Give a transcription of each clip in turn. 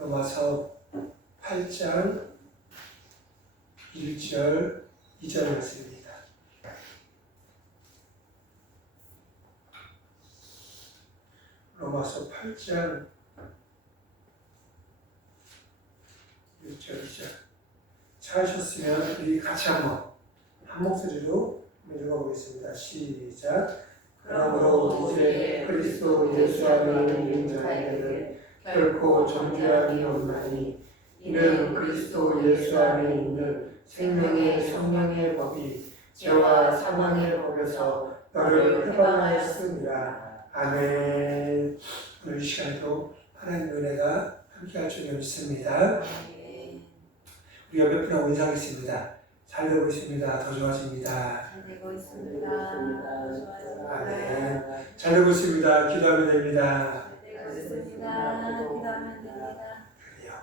로마서 8장 1절 2절 말씀입니다. 로마서 8장 1절 2절 찾으셨으면 우리 같이 한번 한 목소리로 읽어보겠습니다. 시작. 그러므로 이제 그리스도 예수 안에 있는 자에게 결코 정죄함이 없나니 이는 그리스도 예수 안에 있는 생명의 성령의 법이 죄와 사망의 법에서 너를 해방하였습니다. 아멘. 오늘 이 시간에도 하나님의 은혜가 함께할 줄 믿습니다. 우리 옆에 분하고 인사하겠습니다. 잘 되고 있습니다. 더 좋아집니다. 잘 되고 있습니다. 더 좋아집니다. 아멘. 잘 되고 있습니다. 기도하면 됩니다. 잘 되고 있습니다. 기도하면 됩니다. 그래요.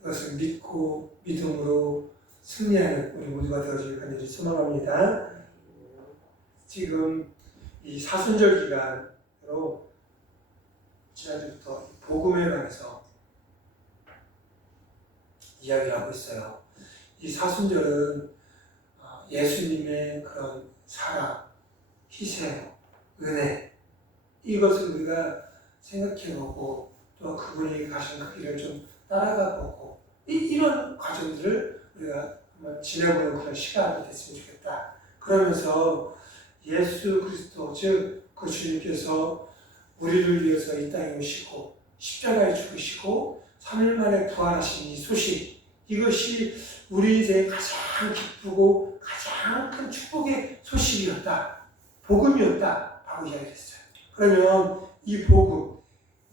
이것을 믿고 믿음으로 승리하는 우리 모두가 되어질 간절히 소망합니다. 지금 이 사순절 기간으로 지난주부터 복음에 관해서 이야기를 하고 있어요. 이 사순절은 예수님의 그런 사랑, 희생, 은혜 이것을 우리가 생각해보고 또 그분이 가신 그 길을 좀 따라가보고 이런 과정들을 우리가 한번 지내보는 그런 시간이 됐으면 좋겠다. 그러면서 예수 그리스도 즉 그 주님께서 우리를 위해서 이 땅에 오시고 십자가에 죽으시고 3일 만에 부활하신 이 소식 이것이 우리 인생에 가장 기쁘고 가장 큰 축복의 소식이었다. 복음이었다. 라고 이야기했어요. 그러면 이 복음,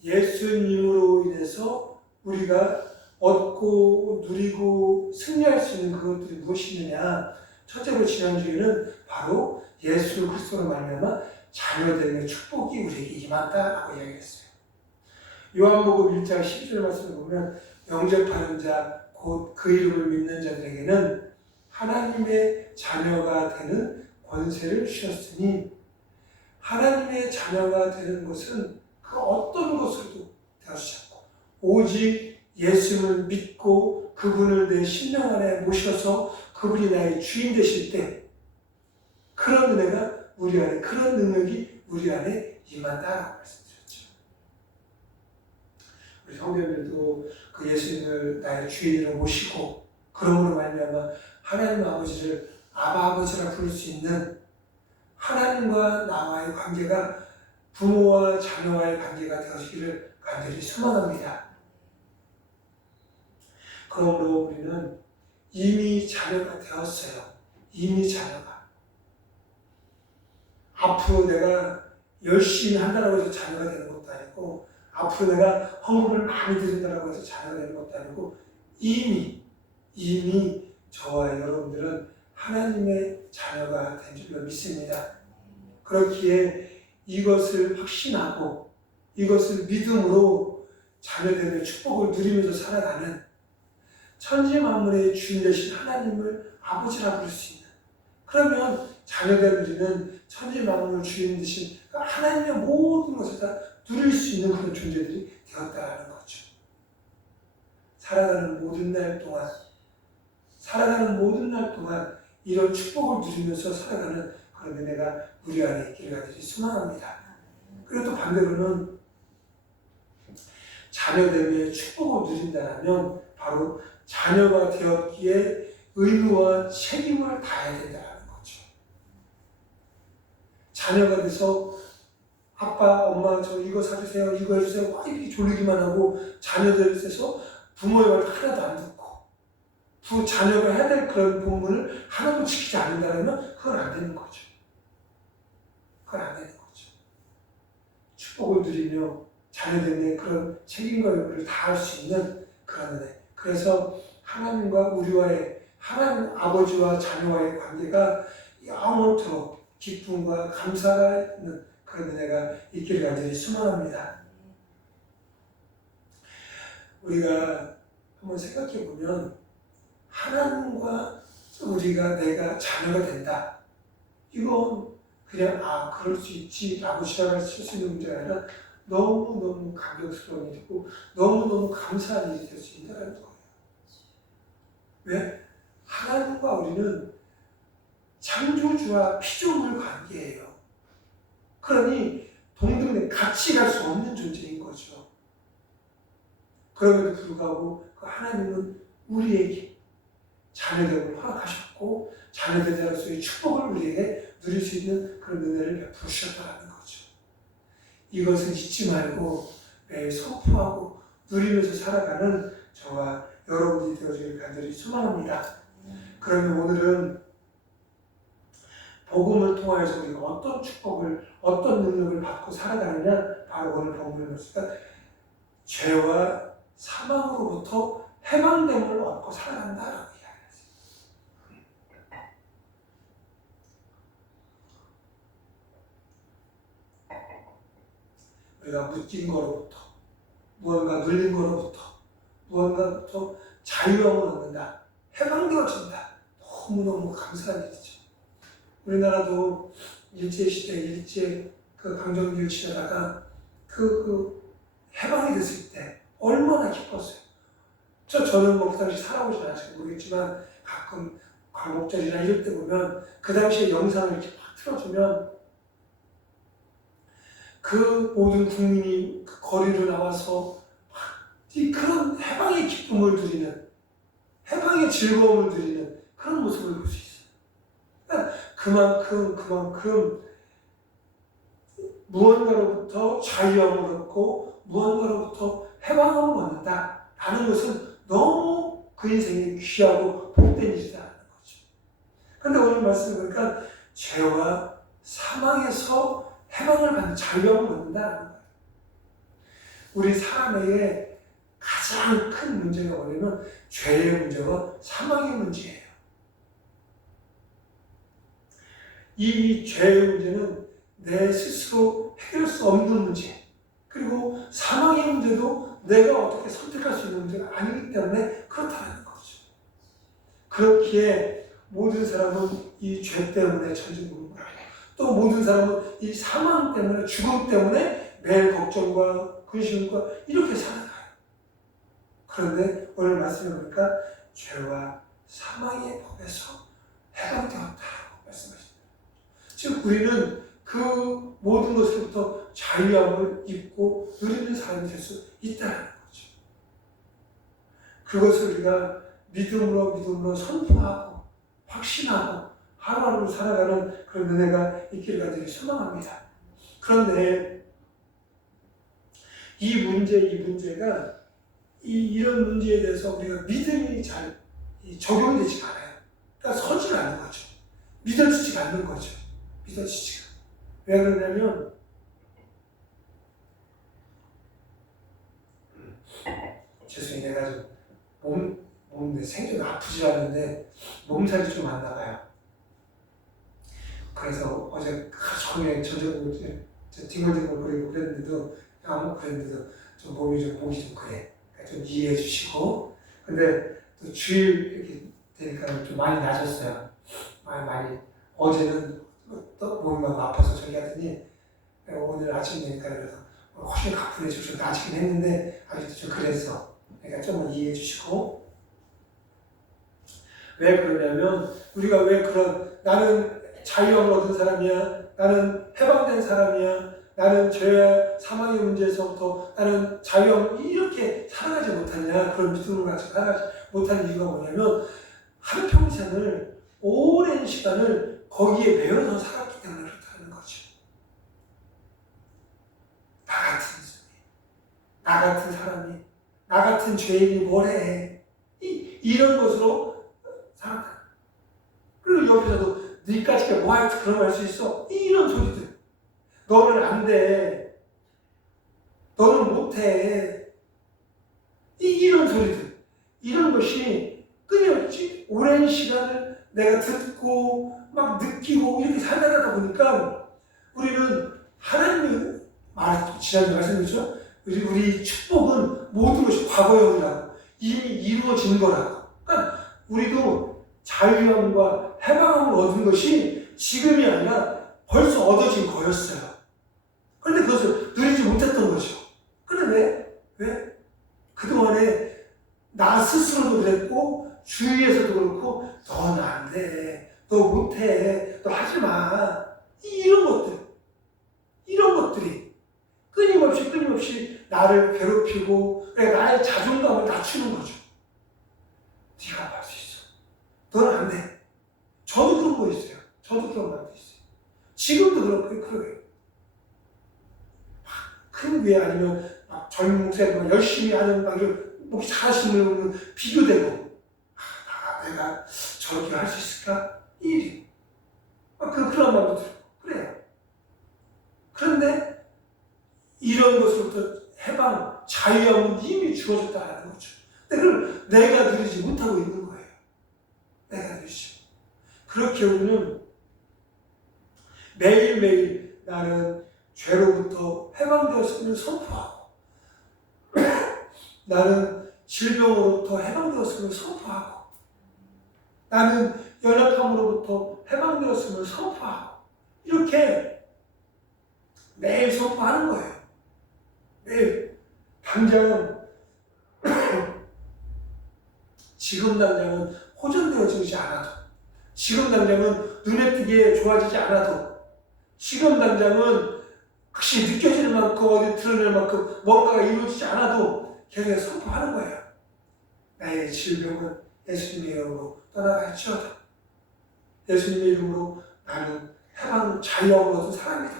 예수님으로 인해서 우리가 얻고 누리고 승리할 수 있는 그것들이 무엇이냐. 첫째로 지난주에는 바로 예수 그리스도로 말미암아 자녀됨의 축복이 우리에게 임한다라고 이야기했어요. 요한복음 1장 12절 말씀을 보면 영접하는 자 곧 그 이름을 믿는 자들에게는 하나님의 자녀가 되는 권세를 주셨으니 하나님의 자녀가 되는 것은 그 어떤 것으로도 되어주지 않고 오직 예수님을 믿고 그분을 내 심령 안에 모셔서 그분이 나의 주인 되실 때 그런 은혜가 우리 안에 그런 능력이 우리 안에 임한다라고 말씀드렸죠. 우리 성도님들도 그 예수님을 나의 주인으로 모시고 그러므로 말미암아 하나님 아버지를 아바 아버지라 부를 수 있는 하나님과 나와의 관계가 부모와 자녀와의 관계가 되어지기를 간절히 소망합니다. 그러므로 우리는 이미 자녀가 되었어요. 이미 자녀가. 앞으로 내가 열심히 한다고 해서 자녀가 되는 것도 아니고 앞으로 내가 헌금을 많이 드린다고 해서 자녀가 되는 것도 아니고 이미 저와 여러분들은 하나님의 자녀가 된 줄로 믿습니다. 그렇기에 이것을 확신하고 이것을 믿음으로 자녀됨의 축복을 누리면서 살아가는 천지 만물의 주인 되신 하나님을 아버지라 부를 수 있는 그러면 자녀된 우리는 천지 만물의 주인 되신 하나님의 모든 것을 다 누릴 수 있는 그런 존재들이 되었다는 거죠. 살아가는 모든 날 동안 이런 축복을 누리면서 살아가는 그런 은혜가 우리 안에 있기를 간절히 소망합니다. 그리고 또 반대로는 자녀됨의 축복을 누린다면 바로 자녀가 되었기에 의무와 책임을 다해야 된다는 거죠. 자녀가 돼서 아빠, 엄마 저 이거 사주세요, 이거 해주세요 막 이렇게 졸리기만 하고 자녀들에서 부모의 말 하나도 안 듣고 자녀가 해야 될 그런 본분을 하나도 지키지 않는다면 그건 안 되는 거죠. 축복을 누리며 자녀됨의 그런 책임과 의무를 다할 수 있는 그런 은혜. 그래서 하나님과 우리와의 하나님 아버지와 자녀와의 관계가 영원토록 기쁨과 감사가 있는 그런 은혜가 있기를 간절히 소망합니다. 우리가 한번 생각해 보면 하나님과 내가 자녀가 된다. 이건 그냥 그럴 수 있지 라고 시작할 수 있는 문제가 아니라 너무너무 감격스러운 일이고 너무너무 감사한 일이 될 수 있다는 거예요. 왜? 하나님과 우리는 창조주와 피조물 관계예요. 그러니 동등된 같이 갈 수 없는 존재인 거죠. 그럼에도 불구하고 그 하나님은 우리에게 자녀됨을 허락하셨고 자녀된 자로서의 축복을 우리에게 누릴 수 있는 그런 은혜를 베풀어 주셨다는 거죠. 이것을 잊지 말고 매일 선포하고 누리면서 살아가는 저와 여러분이 되어주길 간절히 소망합니다. 그러면 오늘은 복음을 통하여서 우리가 어떤 축복을, 어떤 능력을 받고 살아가느냐, 바로 오늘 본문의 말씀은 죄와 사망으로부터 해방됨을 얻고 살아간다라고 이야기했어요. 우리가 묶인 거로부터, 무언가 눌린 거로부터, 무언가부터 자유함을 얻는다, 해방되어진다. 너무너무 감사한 일이죠. 우리나라도 일제시대, 일제 그 강점기를 지나다가 해방이 됐을 때 얼마나 기뻤어요. 저는 뭐 그 당시 살아보지 않아서 모르겠지만 가끔 광복절이나 이럴 때 보면 그 당시에 영상을 이렇게 막 틀어주면 그 모든 국민이 그 거리로 나와서 그런 해방의 기쁨을 누리는, 해방의 즐거움을 누리는 그런 모습을 볼 수 있어요. 그만큼 무언가로부터 자유함을 얻고 무언가로부터 해방함을 얻는다라는 것은 너무 그 인생에 귀하고 복된 일이라는 거죠. 그런데 오늘 말씀을 보니까 죄와 사망에서 해방을 받는 자유함을 얻는다는 거예요. 우리 사람에게 가장 큰 문제가 뭐냐면 죄의 문제와 사망의 문제예요. 이 죄의 문제는 내 스스로 해결할 수 없는 문제, 그리고 사망의 문제도 내가 어떻게 선택할 수 있는 문제가 아니기 때문에 그렇다는 거죠. 그렇기에 모든 사람은 이 죄 때문에 천진부름을 하고, 또 모든 사람은 이 사망 때문에, 죽음 때문에 매일 걱정과 근심과 이렇게 살아가요. 그런데 오늘 말씀해 보니까 죄와 사망의 법에서 해방되었다라고 말씀하십니다. 즉 우리는 그 모든 것으로부터 자유함을 입고 누리는 사람이 될 수 있다는 거죠. 그것을 우리가 믿음으로 선포하고 확신하고 하루하루 살아가는 그런 은혜가 있기를 간절히 소망합니다. 그런데 이 문제가 이런 문제에 대해서 우리가 믿음이 잘 적용이 되지 않아요. 그러니까 서지가 않는 거죠. 믿어지지가 않는 거죠. 믿어지지가. 왜 그러냐면 죄송해요. 내가 좀 몸 생전 아프지 않는데 몸살이 좀 안 나가요. 그래서 어제 하루 종일 저녁 뒹굴뒹굴거리고 그랬는데도 좀 몸이 좀 목이 좀 그래. 그러니까 좀 이해해 주시고. 근데 또 주일 이렇게 되니까 좀 많이 나아졌어요. 많이 어제는 또 몸이 막 아파서 저기 하더니 오늘 아침 되니까 그래서 훨씬 가뿐해지고 좀 나아지긴 했는데 아직도 좀 그래서 그러니까 좀 이해해 주시고. 왜 그러냐면 우리가 왜 나는 자유함을 얻은 사람이야, 나는 해방된 사람이야, 나는 죄와 사망의 문제에서부터 나는 자유함을 이렇게 살아가지 못하냐, 그런 믿음을 가지고 살아가지 못하는 이유가 뭐냐면 한평생을 오랜 시간을 거기에 매여서 살았기 때문에 그렇다는 거죠. 나 같은 사람이, 나 같은 죄인이 뭘 해? 이런 것으로 살았다. 그리고 옆에서도 니까지 뭐할 그런 거 할 수 있어? 이런 소리들. 너는 안 돼. 너는 못 해. 이런 소리들. 이런 것이 끊임없이 오랜 시간을 내가 듣고 막 느끼고 이렇게 살아가다 보니까 우리는 하나님이 지난주에 말씀드렸죠? 우리 축복은 모든 것이 과거형이라고. 이미 이루어진 거라고. 그러니까 우리도 자유함과 해방함을 얻은 것이 지금이 아니라 벌써 얻어진 거였어요. 그런데 그것을 누리지 못했던 거죠. 나 스스로도 그랬고 주위에서도 그렇고 너는 안 돼, 너 못해, 너 하지 마, 이런 것들이 끊임없이 나를 괴롭히고 나의 자존감을 낮추는 거죠. 네가 할 수 있어, 너는 안 돼. 저도 그런 거 있어요. 저도 그런 마음도 있어요. 지금도 그러고요. 큰 교회 아니면 젊은 목사님 열심히 하는 뭐 잘하시는 분은 비교되고, 내가 저렇게 할 수 있을까? 일이. 그런 마음도 들고, 그래요. 그런데 이런 것으로부터 해방, 자유함은 이미 주어졌다는 거죠. 근데 그걸 내가 누리지 못하고 있는 거예요. 내가 누리지. 그렇게 우리는 매일매일 나는 죄로부터 해방되었음을 선포하고, 나는 질병으로부터 해방되었음을 선포하고, 나는 연약함으로부터 해방되었음을 선포하고, 이렇게 매일 선포하는 거예요. 매일. 당장 지금 당장은 호전되어지지 않아도, 지금 당장은 눈에 띄게 좋아지지 않아도, 지금 당장은 확실히 느껴지는 만큼, 어디 드러낼 만큼 뭔가가 이루어지지 않아도 계속 선포하는 거예요. 나의 질병은 예수님의 이름으로 떠나갈지어다. 예수님의 이름으로 나는 해방, 자유함을 얻은 사람이다.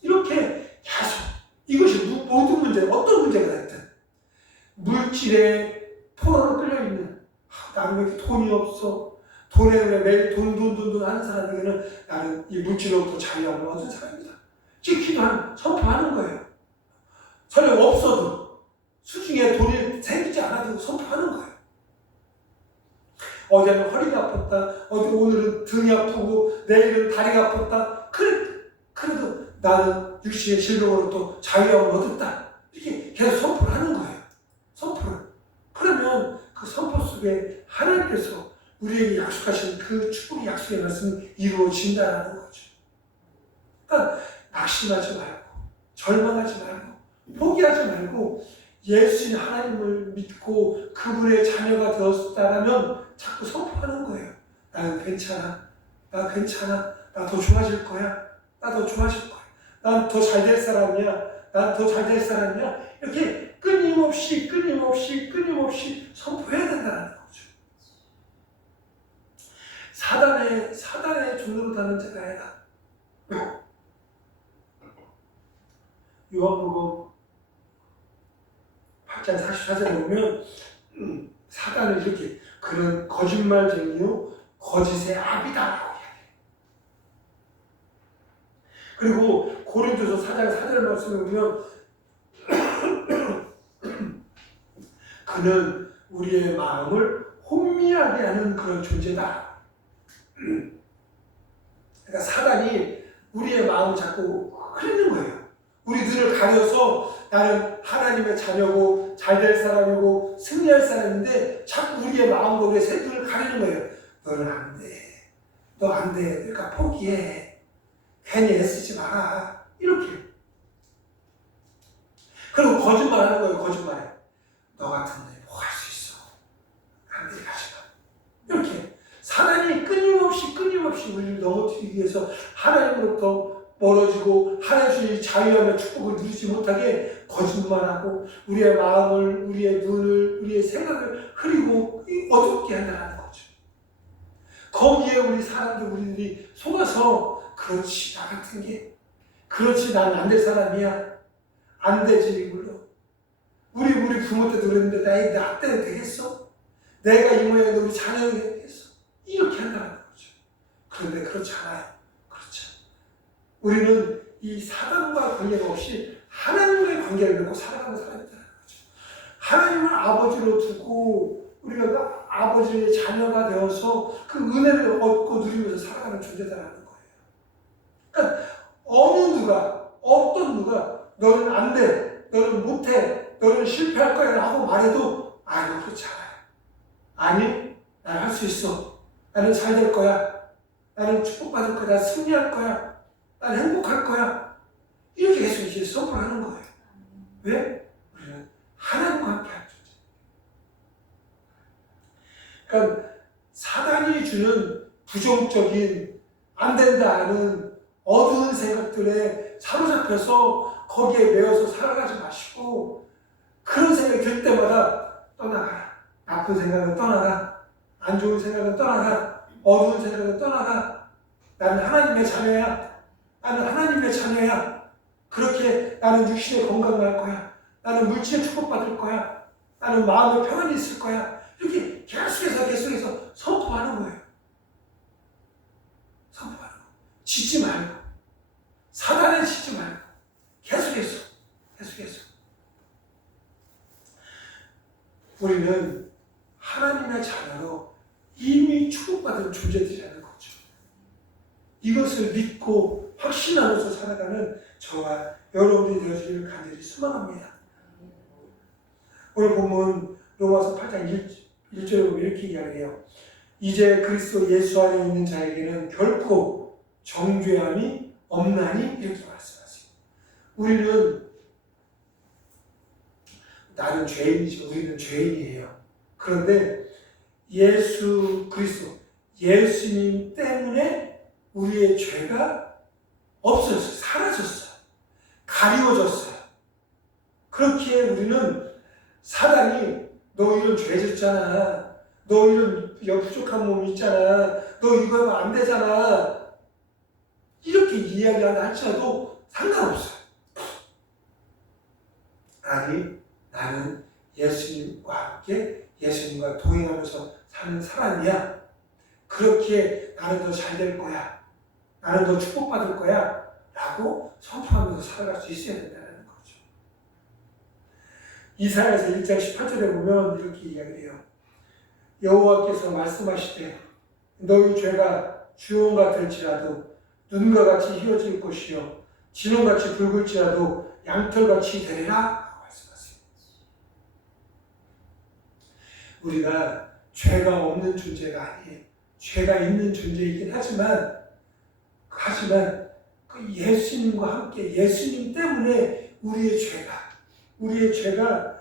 이렇게 계속, 이것이 모든 문제, 어떤 문제가 됐든, 물질에 포로로 끌려있는, 나는 왜 돈이 없어, 돈에 매일 돈 하는 사람에게는 나는 이 물질로부터 자유함을 얻은 사람이다. 지금 선포하는 거예요. 설령 없어도, 수중에 돈이 생기지 않아도 선포하는 거예요. 어제는 허리가 아팠다, 오늘은 등이 아프고, 내일은 다리가 아팠다. 그래도 나는 육신의 질병으로부터 자유함을 얻었다. 이렇게 계속 선포를 하는 거예요. 선포를. 그러면 그 선포 속에 하나님께서 우리에게 약속하신 그 축복의 약속의 말씀이 이루어진다는 거죠. 그러니까 낙심하지 말고, 절망하지 말고, 포기하지 말고, 예수님 하나님을 믿고 그분의 자녀가 되었다라면 자꾸 선포하는 거예요. 나는 괜찮아, 나 괜찮아, 나 더 좋아질 거야, 나 더 좋아질 거야, 난 더 잘 될 사람이야, 난 더 잘 될 사람이야. 이렇게 끊임없이 선포해야 된다는 거죠. 사단의 종로로 다는 자가 아니라, 요한복음 8장 44절에 보면 사단을 이렇게, 그는 거짓말쟁이요 거짓의 아비다라고 이야기해요. 그리고 고린도서 4장 4절 말씀에 보면 그는 우리의 마음을 혼미하게 하는 그런 존재다. 그러니까 사단이 우리의 마음을 자꾸 흐리는 거예요. 우리 눈을 가려서 나는 하나님의 자녀고 잘될 사람이고 승리할 사람인데 자꾸 우리의 마음과 우리의 생각을 가리는 거예요. 너는 안 돼. 너 안 돼. 그러니까 포기해. 괜히 애쓰지 마라. 이렇게. 그리고 거짓말 하는 거예요. 거짓말해. 너 같은 놈이 뭐 할 수 있어. 안 돼. 하지 마. 이렇게. 사단이 끊임없이 우리를 넘어뜨리기 위해서 하나님으로부터 멀어지고 하나님의 자유함의 축복을 누리지 못하게 거짓말하고 우리의 마음을, 우리의 눈을, 우리의 생각을 흐리고 어둡게 한다는 거죠. 거기에 우리들이 속아서, 그렇지, 나 같은 게, 그렇지, 나는 안 될 사람이야, 안 되지, 물론. 우리 부모 때도 그랬는데 나 때는 되겠어? 내가 이 모양인데 우리 자녀는 되겠어? 이렇게 한다는 거죠. 그런데 그렇지 않아요. 우리는 이 사단과 관계가 없이 하나님과의 관계를 맺고 살아가는 사람이라는 거죠. 하나님을 아버지로 두고 우리가 아버지의 자녀가 되어서 그 은혜를 얻고 누리면서 살아가는 존재다라는 거예요. 그러니까 어떤 누가 너는 안 돼, 너는 못해, 너는 실패할 거야 라고 말해도 아니, 그렇지 않아요. 아니, 난 할 수 있어. 나는 잘 될 거야. 나는 축복받을 거야. 나는 승리할 거야. 난 행복할 거야. 이렇게 계속 이제 선포를 하는 거예요. 왜? 우리는 하나님과 함께 하는 존재. 그러니까 사단이 주는 부정적인 안 된다 하는 어두운 생각들에 사로잡혀서 거기에 매여서 살아가지 마시고 그런 생각이 들 때마다 떠나가라. 나쁜 생각은 떠나가. 안 좋은 생각은 떠나가. 어두운 생각은 떠나가. 나는 하나님의 자녀야. 나는 하나님의 자녀야. 그렇게 나는 육신에 건강할 거야. 나는 물질에 축복받을 거야. 나는 마음에 평안이 있을 거야. 이렇게 계속해서 선포하는 거예요. 선포하는 거. 지지 말고. 사단에 지지 말고. 계속해서. 우리는 하나님의 자녀로 이미 축복받은 존재들이라는 거죠. 이것을 믿고 확신하면서 살아가는 저와 여러분이 되어지기를 간절히 소망합니다. 오늘 본문 로마서 8장 1절에 보면 이렇게 이야기해요. 이제 그리스도 예수 안에 있는 자에게는 결코 정죄함이 없나니 이렇게 말씀하세요. 우리는 나는 죄인이죠. 우리는 죄인이에요. 그런데 예수 그리스도 예수님 때문에 우리의 죄가 없어졌어요. 사라졌어요. 가리워졌어요. 그렇기에 우리는 사단이 너 이런 죄 짓잖아. 너 이런 부족한 몸이 있잖아. 너 이거 하면 안 되잖아. 이렇게 이야기하다 할지라도 상관없어요. 아니 나는 예수님과 함께 예수님과 동행하면서 사는 사람이야. 그렇게 나는 더 잘 될 거야. 나는 더 축복받을 거야. 라고 선포하면서 살아갈 수 있어야 된다는 거죠. 이사야서 1장 18절에 보면 이렇게 이야기해요. 여호와께서 말씀하시되 너희 죄가 주홍 같을지라도 눈과 같이 휘어질 것이요 진홍같이 붉을지라도 양털같이 되리라. 우리가 죄가 없는 존재가 아니에요. 죄가 있는 존재이긴 하지만 그 예수님과 함께 예수님 때문에 우리의 죄가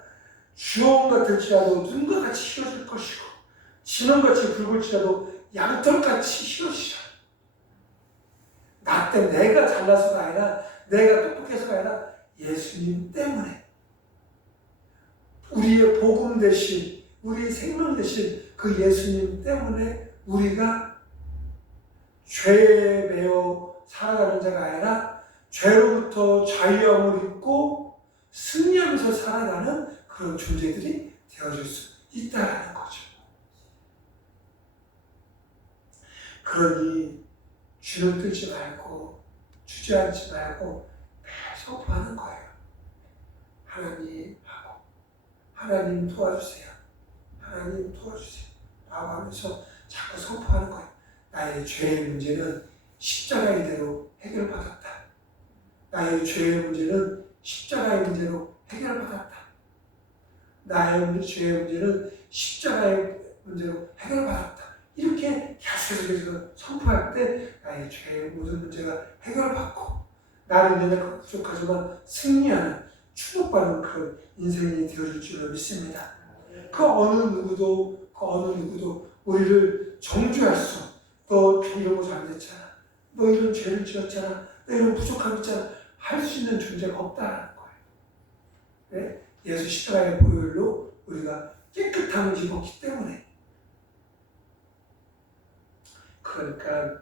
주홍 같을지라도 눈과 같이 휘어질 것이고 진홍같이 붉을지라도 양털같이 휘어지죠. 나 때문에 내가 잘나서가 아니라 내가 똑똑해서가 아니라 예수님 때문에 우리의 복음 대신 우리의 생명 대신 그 예수님 때문에 우리가 죄에 매여 살아가는 자가 아니라 죄로부터 자유함을 입고 승리하면서 살아가는 그런 존재들이 되어줄 수 있다는 거죠. 그러니 주눅 들지 말고 주저앉지 말고 계속 하는 거예요. 하나님 도와주세요. 하나님 도와주세요. 라고 하면서 자꾸 선포하는 거예요. 나의 죄의 문제는 십자가의 대로 해결받았다. 나의 죄의 문제는 십자가의 문제로 해결받았다. 나의 죄의 문제는 십자가의 문제로 해결받았다. 이렇게 계속해서 선포할 때 나의 죄의 모든 문제가 해결받고 나는 내가 부족하지만 승리하는 축복받는 그런 인생이 되어질 줄을 믿습니다. 그 어느 누구도 우리를 정죄할 수, 너 이런 거 잘됐잖아, 너 이런 죄를 지었잖아, 너 이런 부족함 있잖아 할 수 있는 존재가 없다는 거예요. 네? 예수 십자가의 보혈로 우리가 깨끗함을 입었기 때문에. 그러니까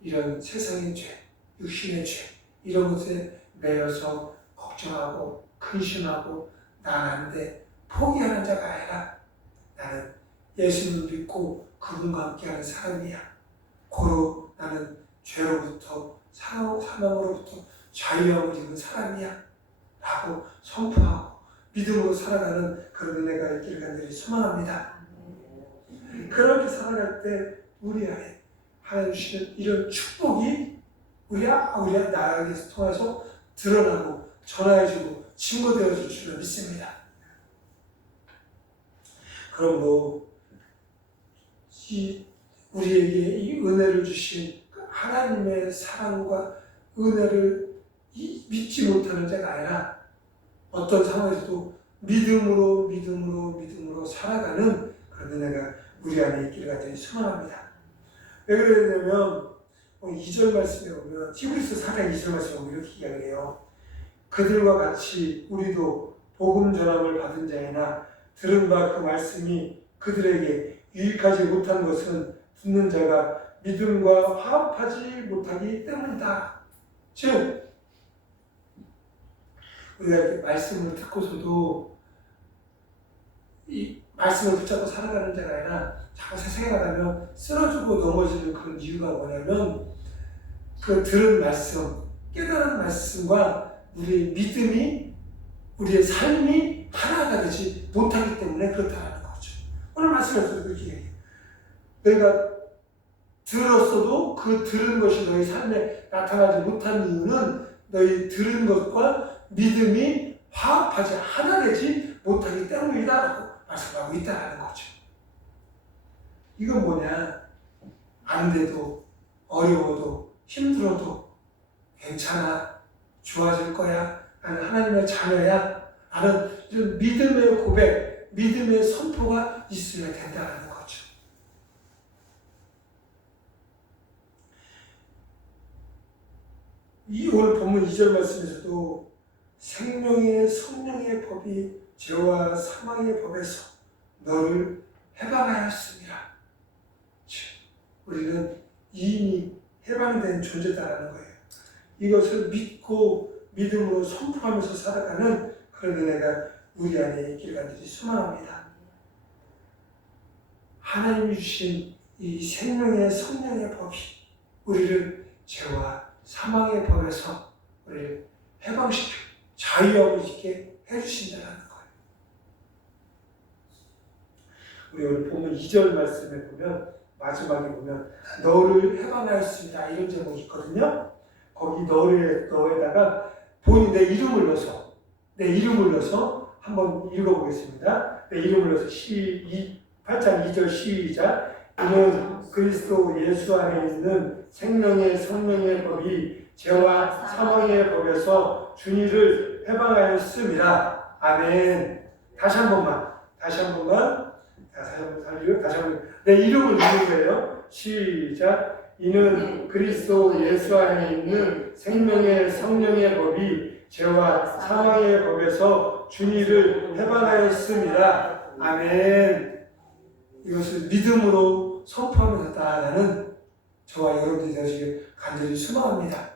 이런 세상의 죄, 육신의 죄 이런 것에 매여서 걱정하고 근심하고 난 안 돼 포기하는 자가 아니라 나는 예수님을 믿고 그분과 함께하는 사람이야. 고로 나는 죄로부터 사망으로부터 자유함을 입은 사람이야. 라고 선포하고 믿음으로 살아가는 그런 은혜가 있기를 간절히 소망합니다. 그렇게 살아갈 때 우리 안에 하나님 주시는 이런 축복이 우리 나에게서 통해서 드러나고 전화해주고 증거되어줄 줄을 믿습니다. 그러므로 우리에게 이 은혜를 주신 하나님의 사랑과 은혜를 믿지 못하는 자가 아니라 어떤 상황에서도 믿음으로 살아가는 그런 은혜가 우리 안에 있기를 간절히 소망합니다. 왜 그러냐면 2절 말씀에 보면 히브리서 4장 2절 말씀에 보면 이렇게 이야기해요. 그들과 같이 우리도 복음 전함을 받은 자이나 들은 바 그 말씀이 그들에게 유익하지 못한 것은 듣는 자가 믿음과 화합하지 못하기 때문이다. 즉 우리가 이렇게 말씀을 듣고서도 이 말씀을 붙잡고 살아가는 자가 아니라 자꾸 세상에 나가면 쓰러지고 넘어지는 그런 이유가 뭐냐면 그 들은 말씀, 깨달은 말씀과 우리의 믿음이, 우리의 삶이 하나가 되지 못하기 때문에 그렇다는 거죠. 오늘 말씀에서도 그렇게 얘기해요. 너희가 들었어도 그 들은 것이 너희 삶에 나타나지 못한 이유는 너희 들은 것과 믿음이 화합하지 하나 되지 못하기 때문이다라고 말씀하고 있다는 거죠. 이건 뭐냐? 안 돼도, 어려워도, 힘들어도 괜찮아, 좋아질 거야, 나는 하나님의 자녀야, 나는 이런 믿음의 고백, 믿음의 선포가 있어야 된다는 거죠. 이 오늘 본문 2절 말씀에서도 생명의 성령의 법이 죄와 사망의 법에서 너를 해방하였습니다. 우리는 이미 해방된 존재다라는 거예요. 이것을 믿고 믿음으로 선포하면서 살아가는 그런 은혜가 우리 안에 있기를 간절히 소망합니다. 하나님이 주신 이 생명의 성령의 법이 우리를 죄와 사망의 법에서 우리를 해방시켜 자유하고 있게 해주신다는 거예요. 우리 오늘 보면 2절 말씀에 보면 마지막에 보면 너를 해방하였습니다 이런 제목이 있거든요. 거기 너에다가 본인 내 이름을 넣어서 한번 읽어보겠습니다. 내 이름을 넣어서 8장 2절 시작. 이는 그리스도 예수 안에 있는 생명의 성령의 법이 죄와 사망의 법에서 준이를 해방하였습니다. 아멘. 다시 한 번만 내 이름을 읽는 거예요. 시작. 이는 그리스도 예수 안에 있는 생명의 성령의 법이 죄와 사망의 법에서 준이를 해방하였습니다. 아멘. 이것을 믿음으로 선포하며 나아가는 저와 여러분들이 되시길 간절히 소망합니다.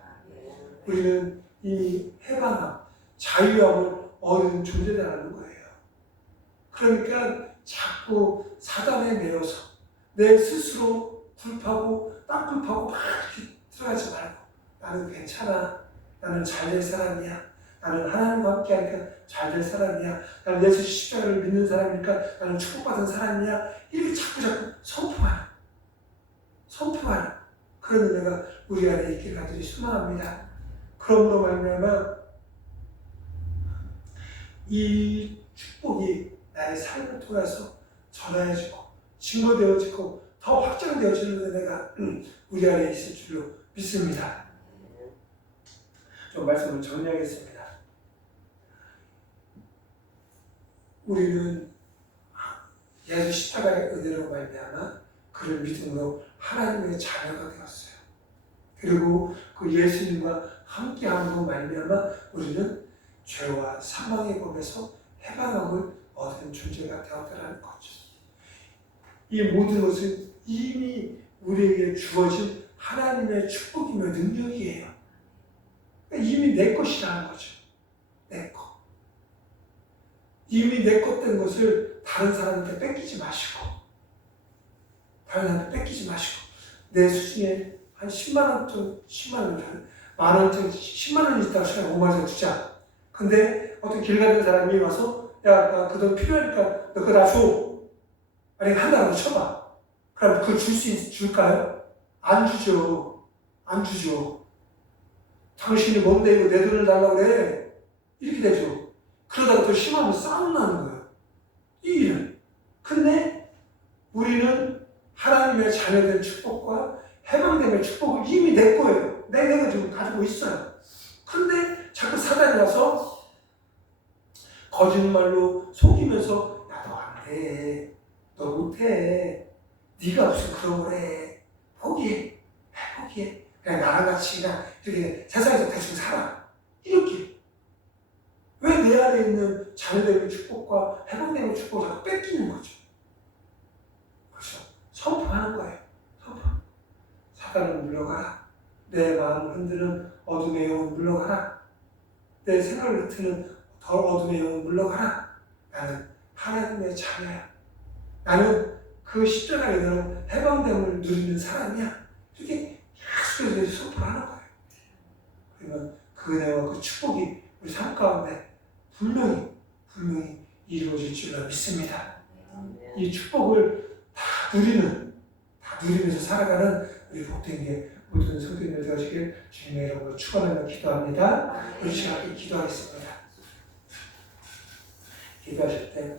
우리는 이미 해방함, 자유함을 얻은 존재라는 거예요. 그러니까 자꾸 사단에 매여서 내 스스로 땅굴파고 막 이렇게 들어가지 말고 나는 괜찮아, 나는 잘될 사람이야, 나는 하나님과 함께 하니까 잘될 사람이야, 나는 예수 십자가를 믿는 사람이니까 나는 축복받은 사람이야, 이렇게 자꾸 선포하는 그런 은혜가 우리 안에 있기를 간절히 소망합니다. 그러므로 말미암아 이 축복이 나의 삶을 통해서 전해지고 증거되어지고 더 확장되어지는 은혜가 우리 안에 있을 줄로 믿습니다. 좀 말씀을 정리하겠습니다. 우리는 예수 십자가의 은혜로 말미암아 그를 믿음으로 하나님의 자녀가 되었어요. 그리고 그 예수님과 함께함으로 말미암아 우리는 죄와 사망의 법에서 해방함을 얻은 존재가 되었다는 거죠. 이 모든 것은 이미 우리에게 주어진 하나님의 축복이며 능력이에요. 이미 내 것이라는 거죠. 내 것. 이미 내 것 된 것을 다른 사람한테 뺏기지 마시고 내 수중에 한 10만원, 10만원, 만원짜리 10만원이 있다고 시간에 5만원 주자. 근데 어떤 길 가는 사람이 와서 야, 나 그 돈 필요하니까 너 그거 다 줘. 아니, 한다고 쳐봐. 그럼 그걸 줄까요? 안 주죠. 당신이 뭔데 이거 내 돈을 달라고 그래? 이렇게 되죠. 그러다가 더 심하면 싸움 나는 거예요. 이 일은. 근데 우리는 하나님의 자녀된 축복과 해방됨의 축복을 이미 내 거예요. 내가 지금 가지고 있어요. 근데 자꾸 사단이 와서 거짓말로 속이면서 야, 너 안 돼. 너 못해. 네가 무슨 그런 거래. 포기해. 포기해. 그냥 나랑 같이 그냥 이렇게 세상에서 대충 살아. 이렇게. 왜 내 안에 있는 자녀되는 축복과 회복되는 축복을 자꾸 뺏기는 거죠? 그렇죠? 선포하는 거예요. 선포. 사단은 물러가라. 내 마음을 흔드는 어둠의 영은 물러가라. 내 생각을 흐트는 더 어둠의 영은 물러가라. 나는 하나님의 자녀야. 나는 그 십자가에 대한 해방됨을 누리는 사람이야. 이렇게 계속해서 선포를 하는 거예요. 그러면 그 은혜와 그 축복이 우리 삶 가운데 분명히 이루어질 줄로 믿습니다. 이 축복을 다 누리면서 살아가는 우리 복된 게 모든 성도님들 되어지길 주님의 이름으로 축원하며 기도합니다. 우리 시간 함께 기도하겠습니다. 기도하실 때